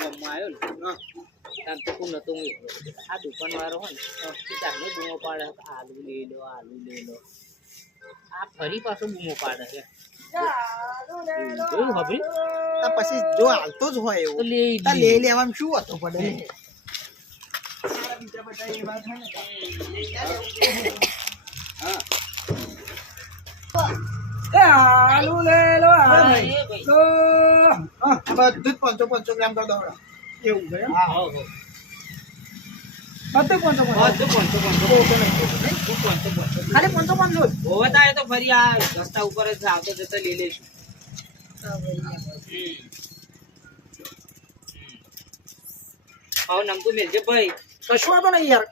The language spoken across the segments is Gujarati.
આવ્યો ને તાર તો કોઈ નતો આ દુકાનવાળો હોય ને એ ચાંદલો બૂમો પાડે આલુ લઈ લો આલુ લઈ લો. આ ફરી પાછો બૂમો પાડે છે. તો પછી જો હાલતો જ હોય એવું. લઈ લઈ લેવામાં શું હતું પડે બીજા બધા એવા છે ને આલુ લે લો. તો હા, બધું જ પાંચસો પાંચસો ગ્રામ કરી દો એવું છે? હા, હો. બધું પાંચસો પાંચસો. પાંચસો, પાંચસો. પાંચસો, પાંચસો. ખાલી પાંચસો પાંચસો હોવે તારે તો ફરી આ રસ્તા ઉપર જ આવતો જતો લઈ લઈશું હવે નમતું મેલજે ભાઈ કશું વાંધો નહીં યાર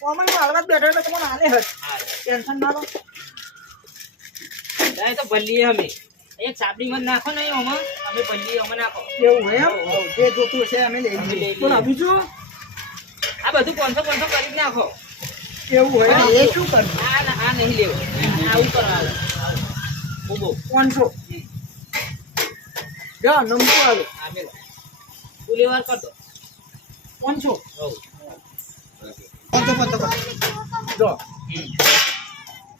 કોમન હાલવા બેઠો એટલે તમને હાલે ટેન્શન ના લો તારે તો ભલ્લી અમે. એક સાબડી માં નાખો ને અમે અમે ભલ્લી અમે નાખો. એવું હોય એમ? જે જોતું હશે અમે લઈ લઈએ. પણ આ. બીજું? આ બધું પાંચસો પાંચસો કરી જ નાખો. એવું હોય એ શું કરવું? આ આ નહીં લેવું. આવું કરો આવું. ઊભો પાંચસો. જા નમકો આવે. આ મેલો ફુલેવાર કર દો. પાંચસો. હવ. પાંચસો પાંચસો. જો હો ભાઈ ઊભો રહે. હવે રોજ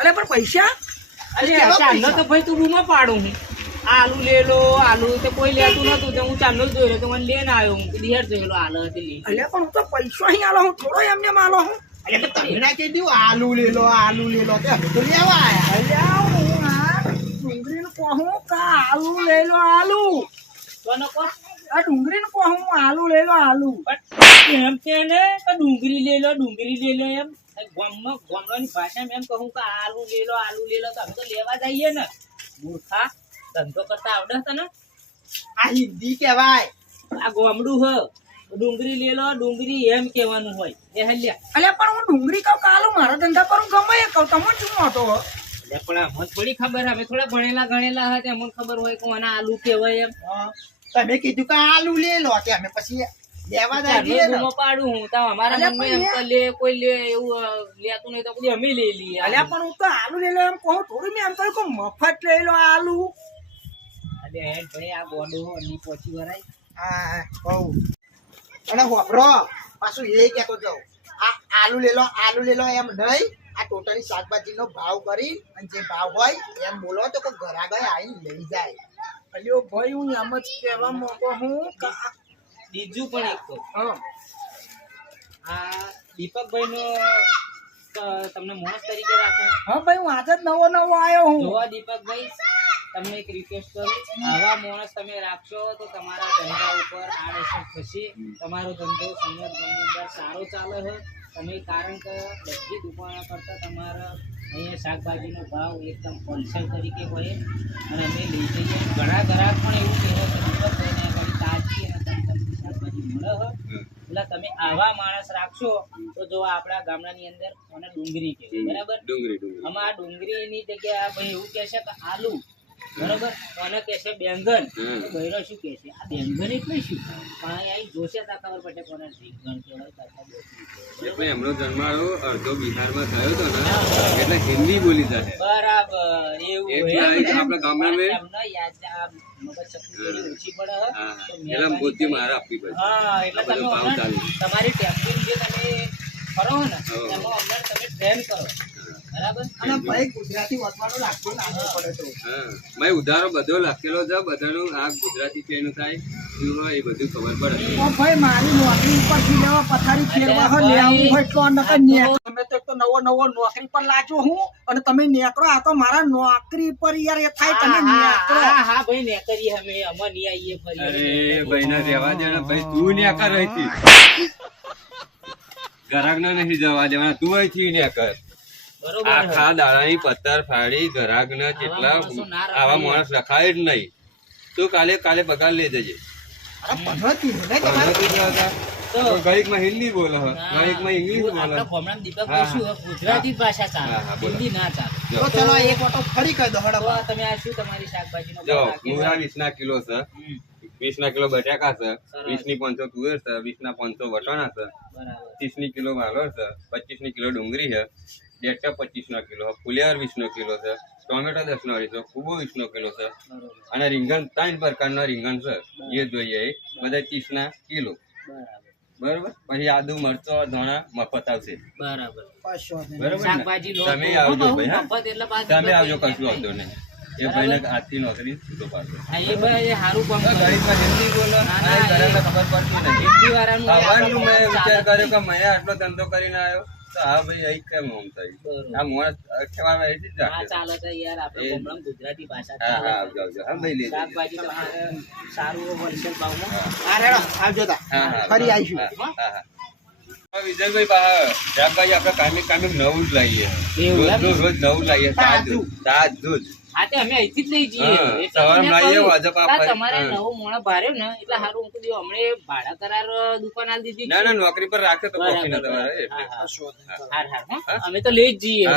અલે પણ પૈસા? ચાલો તો ભાઈ તું રૂમાં પાડું હું. આલુ લે લો આલુ તો કોઈ લેતું નતું તો હું ચાલો જોઈ રહ્યો તો મને લઈને આવ્યો હું. હેડ જોઈ લો આલો હતી અલે પણ હું તો પૈસો અહીં આલો હું થોડો એમને માલો હું. અરે તો તમે ના કહી દઉં આલુ લે લો આલુ લે લો તે તો લેવા આયા. અલ્યા હું આ ડુંગળીને કહું કા આલુ લે લો આલુ. કોનો કો આ ડુંગળીને કહું આલુ લઈ લો આલુ. એમ કે ને કે ડુંગળી લઈ લો ડુંગળી લઈ લો એમ. ગામમાં ગામડાની ભાષામાં એમ કહું કે આલુ લઈ લો આલુ લઈ લો તો અમે તો લેવા જઈએ ને. મૂર્ખા ધંધો કરતા આવડે તને આ હિન્દી કહેવાય. આ ગામડું હ ડુંગળી લઈ લો ડુંગળી એમ કહેવાનું હોય. એ હલ્યા અલ્યા પણ હું ડુંગળી કહું કે આલુ મારા ધંધા પર હું ગમે એ કહું તમને શું વાંધો હો? એટલે પણ અમને થોડી ખબર અમે થોડા ભણેલા ગણેલા હતા અમને ખબર હોય કે આના આલુ કહેવાય એમ. હા. તમે કીધું કે આલુ લે લો. કે અમે પછી લેવા ચાલો ને પાડું હું. તો અમારા મનમાં એમ લે કોઈ લે એવું લેતું નહીં તો પછી અમે લઈ લઈએ અલ્યા પણ હું તો આલુ લઈ લો એમ કહું થોડું મેં એમ કહ્યું કે મફત લઈ લો આલુ. અલે હેડ ભાઈ આ ગોડો ની પોચી વરાય હા કહું અને હોભરો પાછું એ કહેતો જાઉં આ આલુ લે લો આલુ લે લો એમ નહીં. આ ટોટલી શાકભાજીનો ભાવ કરી અને જે ભાવ હોય એમ બોલો તો કોઈ ઘરા ગયા આવીને લઈ જાય. અલ્યો ભાઈ હું એમ જ કહેવા માંગો હું બીજું પણ એક તો હા. આ દીપકભાઈ નો તમને મોસ તરીકે રાખે. હા ભાઈ હું આજે જ નવો નવો આવ્યો હું. જોવા દીપકભાઈ તમને એક રિક્વેસ્ટ કરું. આવા માણસ તમે રાખશો તો તમારા ધંધા ઉપર આડઅસર થશે. તમારો ધંધો સમય સારો ચાલે છે. તમે કારણ કે બધી દુકાનો કરતાં તમારા અહીંયા શાકભાજીનો ભાવ એકદમ હોલસેલ તરીકે હોય અને અમે લઈ જઈએ. ઘણા ગ્રાહક પણ એવું કહેવાય કે દીપકભાઈને તાજી અને તંદુરસ્ત શાકભાજી મળે હોય એટલે તમે આવા માણસ રાખશો તો જો આપણા ગામડાની અંદર અને ડુંગળી કહેવાય. બરાબર? આમાં આ ડુંગળીની જગ્યાએ ભાઈ એવું કહેશે કે આલુ બરાબર? કોને કહેશે બેંગન હમ. તો બૈરો શું કહેશે આ બેંગન એટલે શું? પણ અહીં જોશે તો ખબર પડે કોને રીંગણ કહેવાય એમનો જન્માળો અડધો બિહારમાં થયો હતો ને એટલે હિન્દી બોલી જાય બરાબર એવું આપણા ગામડામાં એમને યાદ આ. તમારી ટેમ્પિંગ જે તમે કરો ને એમાં અમને તમે ટ્રેન કરો. બરાબર? અને ભાઈ ગુજરાતી વાંચવાનું લાગતું ના પડે તો. હા. મેં ઉધારો બધો લખેલો છે બધાનું આ ગુજરાતી કેનું થાય. એ બધું ખબર પડે. ઓ ભાઈ મારી નોકરી ઉપર લેવા પથારી ફેરવા હોય અરે લેવું હોય તો નકર તમે તો નવો નવો નોકરી પર લાજો હું અને તમે નેકરો. આ તો મારા નોકરી પર યાર એ થાય તમે હા, નેકરો. હા હા ભાઈ ને કરીએ અમે અમે ફરી. અરે ભાઈ ના રહેવા દેવાના ભાઈ તું નેકર કર અહીંથી. ઘરાક નહીં જવા દેવાના તું અહીંથી નેકર. આખા દાડાની પત્તર ફાડી ઘરાક ને જેટલા આવા માણસ રખાય જ નહીં. તું કાલે કાલે પગાર લઈ જજે. કેટલા ઘડીકમાં હિન્દી બોલે હ. ઇંગ્લિશ બોલે દીપક હા, ભાઈ શું હા. ગુજરાતી ભાષા હા, હા, ચાલે બોલો. હિન્દી ના ચાલે. તો ચલો એક ઓટો ફરી કહી દો હડો. તમે આ શું તમારી જો? વીસ ના કિલો છે. વીસ ના કિલો બટાકા છે વીસની પાંચસો તુવેર છે વીસ ના પાંચસો વટાણા છે ત્રીસની કિલો વાલોર છે પચીસની કિલો ડુંગળી છે ડેટા પચીસ નો કિલો ફુલિયાર વીસ નો કિલો છે ટોમેટો દસ નો અઢીસો કુબો વીસ નો કિલો છે અને રીંગણ ત્રણ પ્રકારના રીંગણ છે જે જોઈએ એ બધા ત્રીસ ના કિલો. બરોબર. પછી આદુ મરચો ધોણા મફત આવશે. બરાબર. બરોબર ને? શાકભાજી લો તમે આવજો ભાઈ હા? મફત એટલે પાછું તમે આવજો કશું આવજો નહીં. એ ભાઈને આજથી નોકરી છૂટો પાડો એ ભાઈ કામ કરે. ગણિતમાં હિન્દી બોલો ના, આ ના, ખબર પડતી નથી. હિન્દીવાળાનું વાળાનું આવવાનું મેં વિચાર કર્યો કે મેં આટલો ધંધો કરીને આવ્યો તો હા ભાઈ અહીં કેમ આમ થયું? આ મોણસ અઠવાડિયા એથી જ રાખે. ચાલે તો યાર આપણે એ- ગુજરાતી ભાષા હા હા આવજો આવજો. હા ભાઈ લેજો. શાકભાજી તમારે સારું હોલસેલ ભાવમાં. હા. રેડો આવજો તા હા હા ફરી આવીશું. હા, હા, હા. વિજયભાઈ શાકભાજી આપણે કાયમી કાયમી નવું જ લાવીએ. રોજ નવું લાવીએ. તાજું. તાજું જ. હા તે અમે અહીંથી જ લઈ જઈએ. તમારે નવો મોણો ભાર્યો ને એટલે હારું હું કીધું હમણે ભાડા કરાર દુકાન આલી દીધી. ના ના નોકરી પર રાખે તો ના તમારે. હાર હાર અમે તો લઈ જ જઈએ